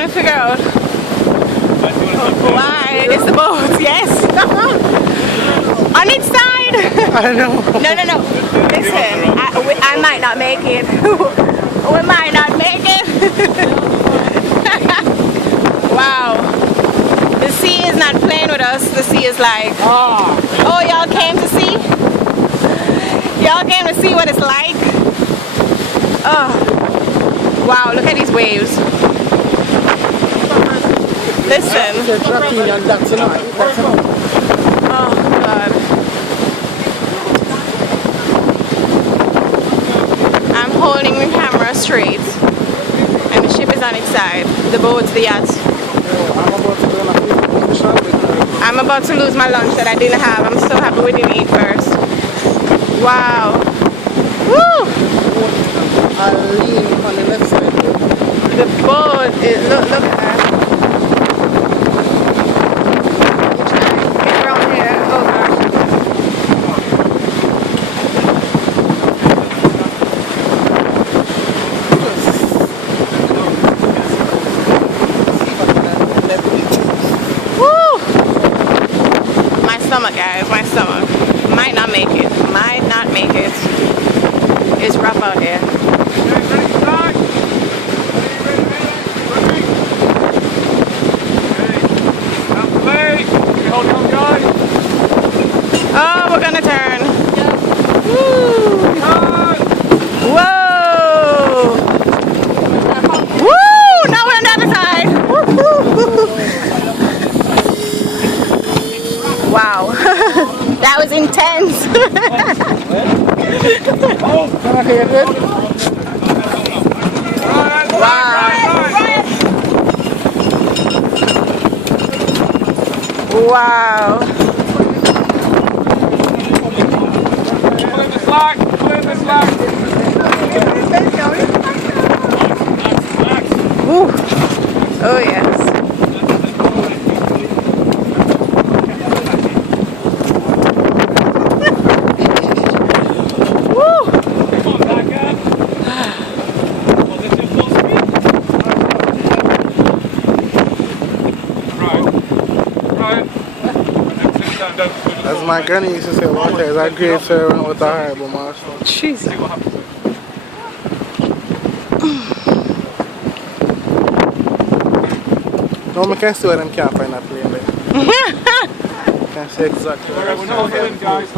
trying to figure out why it's the boat. Yes. On its side. I know. No. Listen, I might not make it. We might not make it. Wow. The sea is not playing with us. The sea is like, oh, y'all came to see? Y'all came to see what it's like? Oh, wow, look at these waves. Listen. Oh, God. I'm holding the camera straight, and the ship is on its side. The boat, the yacht. I'm about to lose my lunch that I didn't have. I'm so happy we didn't eat first. Wow. Woo! I'll lean on the left side. The boat is, look at that. Get around here. Oh gosh. Woo! My stomach, guys, my stomach. Might not make it. Might not make it. It's rough out here. Oh, we're gonna turn. Woo! Whoa! Woo! Now we're on the other side. Wow. That was intense. Wow. Pull in the slack. Woo. Oh yes. As my granny used to say, water is a great servant with a horrible master. Jesus. No, I can see why them can't find that plane there. I can see exactly. We're not hitting, guys.